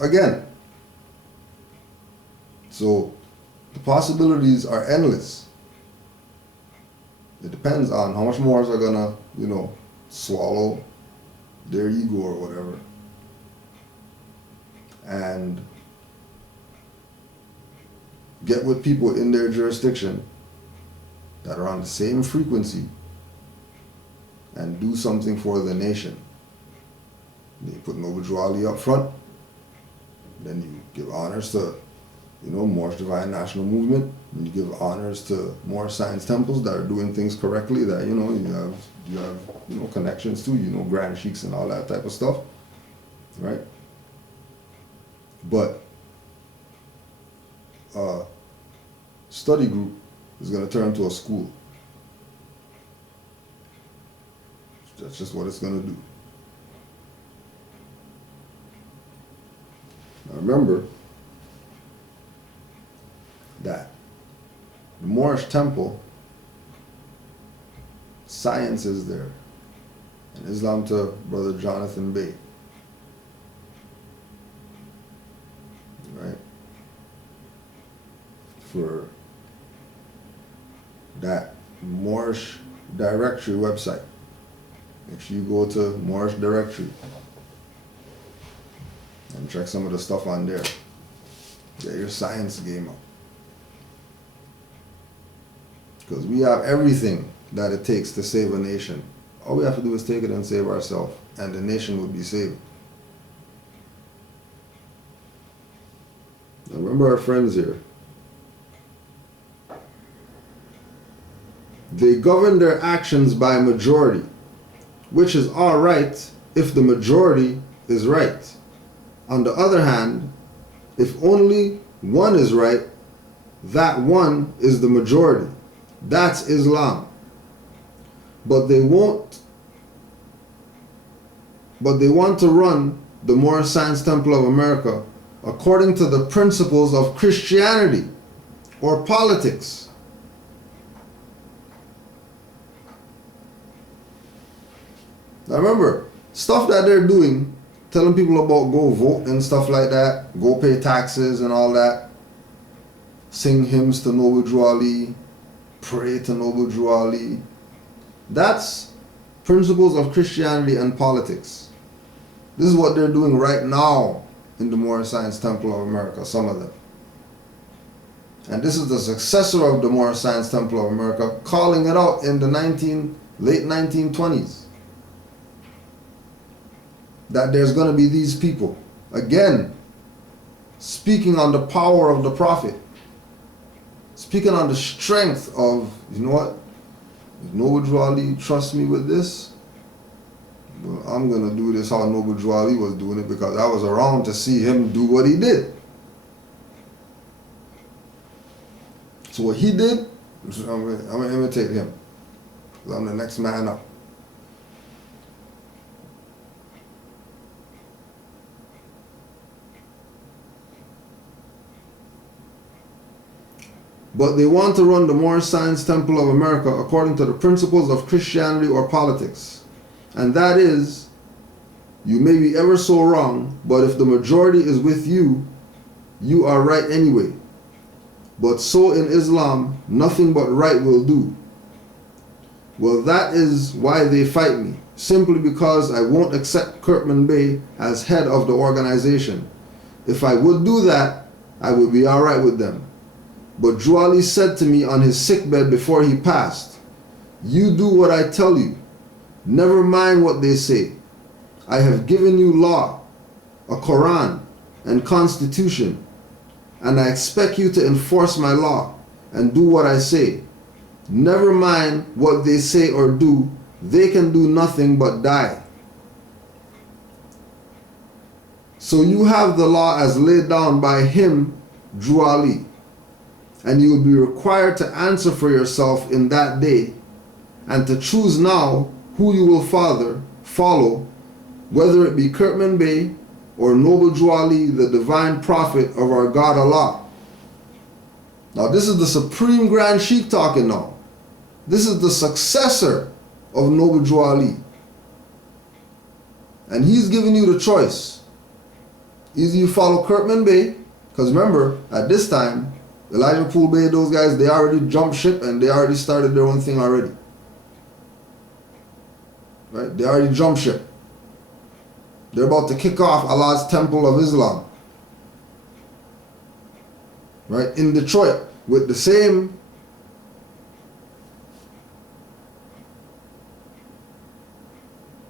again. So the possibilities are endless. It depends on how much Moors are gonna, swallow their ego or whatever, and get with people in their jurisdiction that are on the same frequency and do something for the nation. They put Noble Drew Ali up front, then you give honors to, Moorish Divine National Movement, and you give honors to more science temples that are doing things correctly, that, you have connections to, Grand Sheiks and all that type of stuff, right? But study group is going to turn into a school. That's just what it's going to do. Now remember that the Moorish temple, science is there. And Islam to Brother Jonathan Bey. Right? For that Moorish directory website. Make sure you go to Moorish directory and check some of the stuff on there. Get your science game up. Because we have everything that it takes to save a nation. All we have to do is take it and save ourselves, and the nation will be saved. Now remember our friends here. They govern their actions by majority, which is all right if the majority is right. On the other hand, if only one is right, that one is the majority. That's Islam. But they want to run the Moorish Science Temple of America according to the principles of Christianity or politics. Now remember, stuff that they're doing, telling people about go vote and stuff like that, go pay taxes and all that, sing hymns to Noble Drew Ali, pray to Noble Drew Ali. That's principles of Christianity and politics. This is what they're doing right now in the Moorish Science Temple of America, some of them. And this is the successor of the Moorish Science Temple of America, calling it out in the late 1920s. That there's going to be these people. Again, speaking on the power of the Prophet. Speaking on the strength of, you know what? If Noble Drew Ali trusts me with this, well, I'm going to do this how Noble Drew Ali was doing it, because I was around to see him do what he did. So what he did, I'm going to imitate him. Because I'm the next man up. But they want to run the Moorish Science Temple of America according to the principles of Christianity or politics. And that is, you may be ever so wrong, but if the majority is with you, you are right anyway. But so in Islam, nothing but right will do. Well, that is why they fight me, simply because I won't accept Kirkman Bey as head of the organization. If I would do that, I would be all right with them. But Drew Ali said to me on his sickbed before he passed, "You do what I tell you. Never mind what they say. I have given you law, a Quran, and constitution, and I expect you to enforce my law and do what I say. Never mind what they say or do. They can do nothing but die." So you have the law as laid down by him, Drew Ali. And you will be required to answer for yourself in that day, and to choose now who you will follow, whether it be Kirkman Bey or Noble Drew Ali, the divine prophet of our God Allah. Now this is the Supreme Grand Sheikh talking now. This is the successor of Noble Drew Ali. And he's giving you the choice. Either you follow Kirkman Bay, because remember, at this time, Elijah Poole Bay, those guys, they already jumped ship and they already started their own thing already. Right? They already jumped ship. They're about to kick off Allah's Temple of Islam. Right? In Detroit, with the same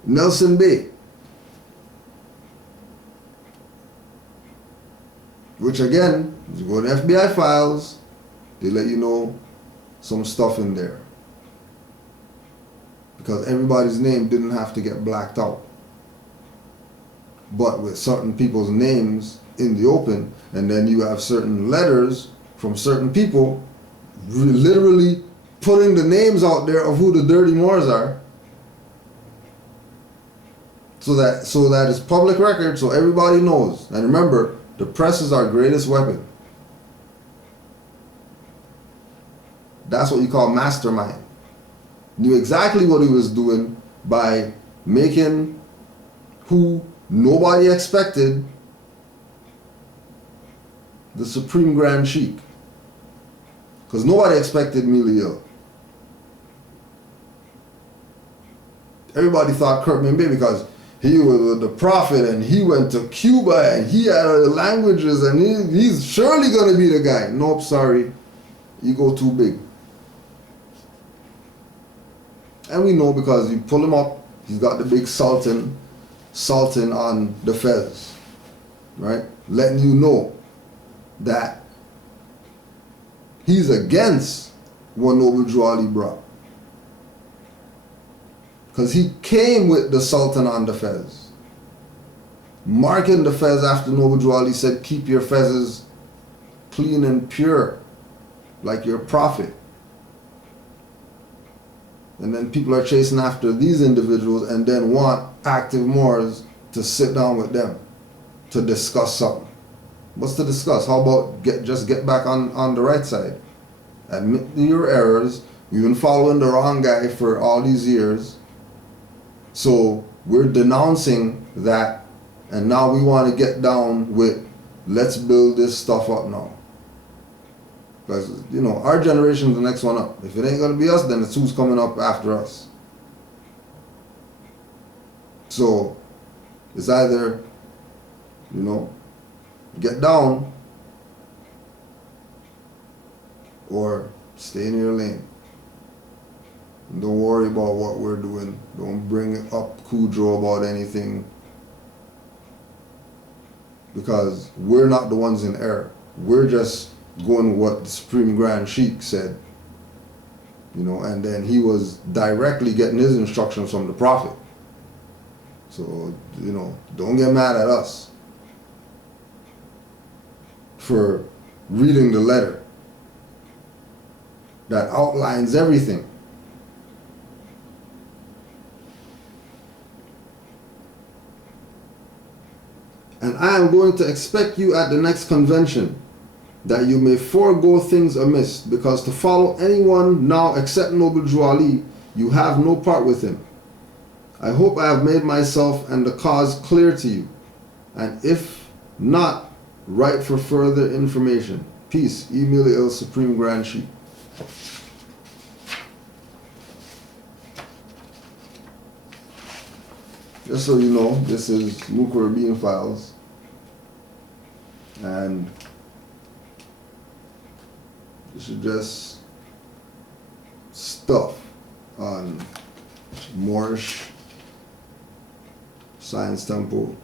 Nelson Bay, which again, you go to FBI files, they let you know some stuff in there. Because everybody's name didn't have to get blacked out. But with certain people's names in the open, and then you have certain letters from certain people literally putting the names out there of who the dirty Moors are, so that it's public record, so everybody knows. And remember, the press is our greatest weapon. That's what you call mastermind. Knew exactly what he was doing by making who nobody expected the Supreme Grand Sheikh. Because nobody expected Miliel. Everybody thought Kirkman Bay because he was the prophet and he went to Cuba and he had other languages and he's surely going to be the guy. Nope, sorry. You go too big. And we know because you pull him up, he's got the big Sultan on the fez, right? Letting you know that he's against what Noble Drew Ali brought. Because he came with the Sultan on the fez, marking the fez after Noble Drew Ali said, keep your fezes clean and pure, like your prophet. And then people are chasing after these individuals and then want active Moors to sit down with them to discuss something. What's to discuss? How about just get back on the right side? Admit your errors. You've been following the wrong guy for all these years. So we're denouncing that, and now we want to get down with, let's build this stuff up now. Because, you know, our generation's the next one up. If it ain't going to be us, then it's who's coming up after us. So, it's either, you know, get down or stay in your lane. And don't worry about what we're doing. Don't bring up Kudrow about anything. Because we're not the ones in error. We're just going what the Supreme Grand Sheikh said, you know, and then he was directly getting his instructions from the Prophet. So, you know, don't get mad at us for reading the letter that outlines everything. And I am going to expect you at the next convention, that you may forego things amiss, because to follow anyone now except Noble Drew Ali, you have no part with him. I hope I have made myself and the cause clear to you, and if not, write for further information. Peace. Email El Supreme Grand Sheikh. Just so you know, this is Mukarrabin Files, and this is just stuff on Moorish Science Temple,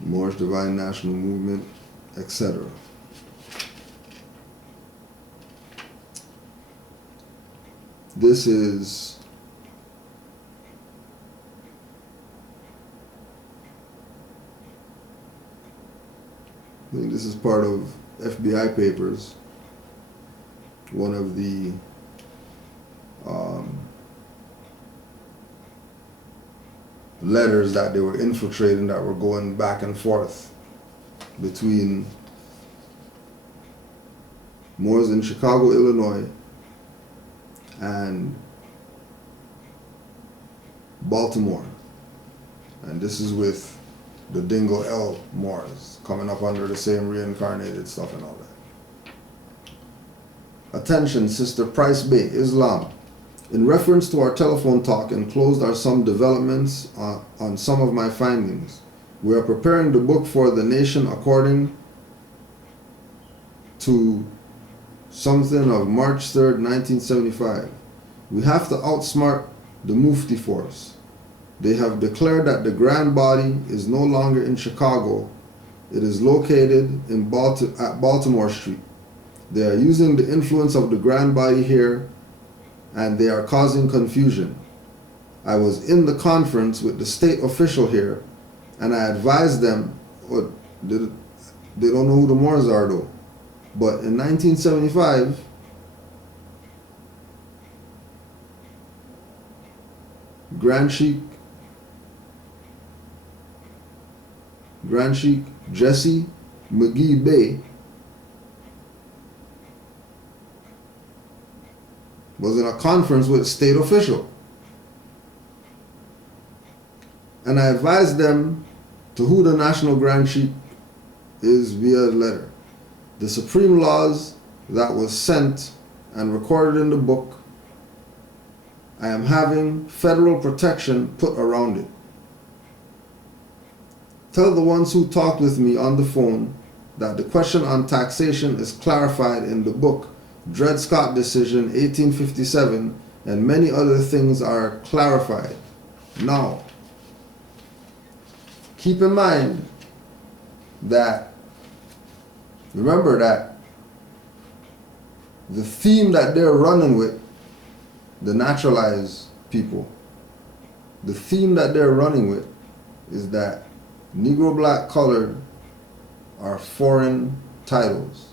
Moorish Divine National Movement, etc. This is I think this is part of FBI papers. One of the letters that they were infiltrating, that were going back and forth between Moors in Chicago, Illinois, and Baltimore, And this is with the Dingle L Moors coming up under the same reincarnated stuff and all that. Attention, Sister Price Bay, Islam. In reference to our telephone talk, enclosed are some developments on some of my findings. We are preparing the book for the nation according to something of March 3rd, 1975. We have to outsmart the Mufti force. They have declared that the Grand Body is no longer in Chicago. It is located in at Baltimore Street. They are using the influence of the Grand Body here, and they are causing confusion. I was in the conference with the state official here, and I advised them, they don't know who the Moors are though, but in 1975, Grand Sheikh Jesse McGee Bey was in a conference with a state official. And I advised them to who the National Grand Sheikh is via letter. The supreme laws that was sent and recorded in the book, I am having federal protection put around it. Tell the ones who talked with me on the phone that the question on taxation is clarified in the book Dred Scott Decision 1857, and many other things are clarified. Now, keep in mind that, remember that the theme that they're running with, the naturalized people, the theme that they're running with is that Negro, Black, Colored are foreign titles.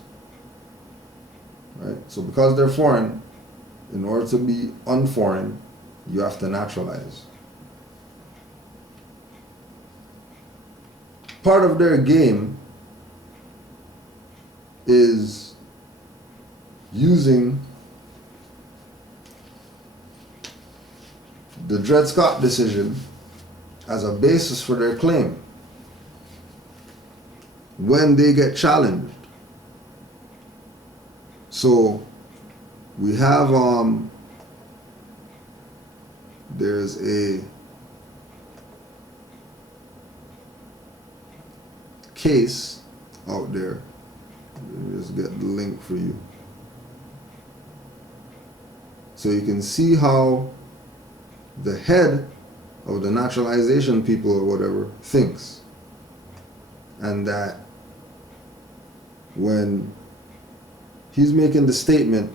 Right? So because they're foreign, in order to be unforeign, you have to naturalize. Part of their game is using the Dred Scott decision as a basis for their claim when they get challenged. So we have there's a case out there. Let me just get the link for you. So you can see how the head of the naturalization people or whatever thinks. And that when he's making the statement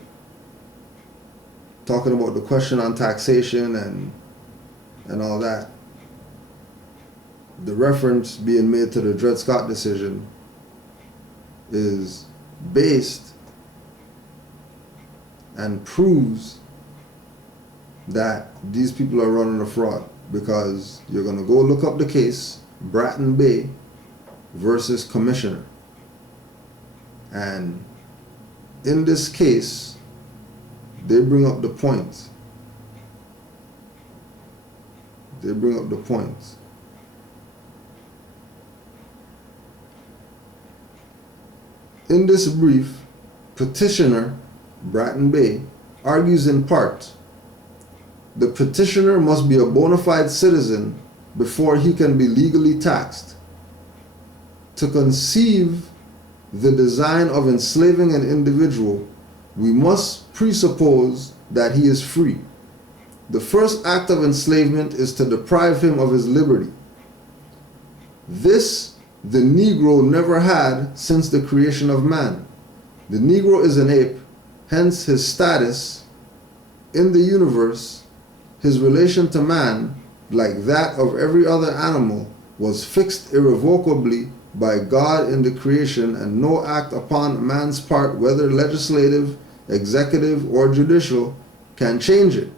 talking about the question on taxation and all that, the reference being made to the Dred Scott decision is based and proves that these people are running a fraud, because you're going to go look up the case Bratton Bay versus Commissioner, and in this case they bring up the point. In this brief, petitioner Bratton Bay argues in part, the petitioner must be a bona fide citizen before he can be legally taxed. To conceive the design of enslaving an individual, we must presuppose that he is free. The first act of enslavement is to deprive him of his liberty. This the Negro never had since the creation of man. The Negro is an ape, hence his status in the universe, his relation to man, like that of every other animal, was fixed irrevocably by God in the creation, and no act upon man's part, whether legislative, executive, or judicial, can change it.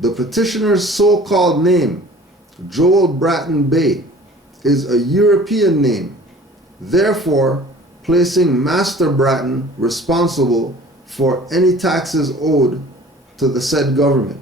The petitioner's so-called name, Joel Bratton Bay, is a European name, therefore placing Master Bratton responsible for any taxes owed to the said government.